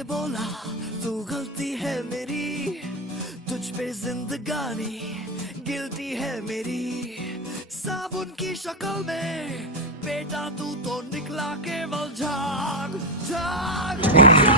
से बोला तू गलती है मेरी, तुझ पे जिंदगानी गिल्टी है मेरी। साबुन की शक्ल में बेटा तू तो निकला केवल झाग झाग झाग।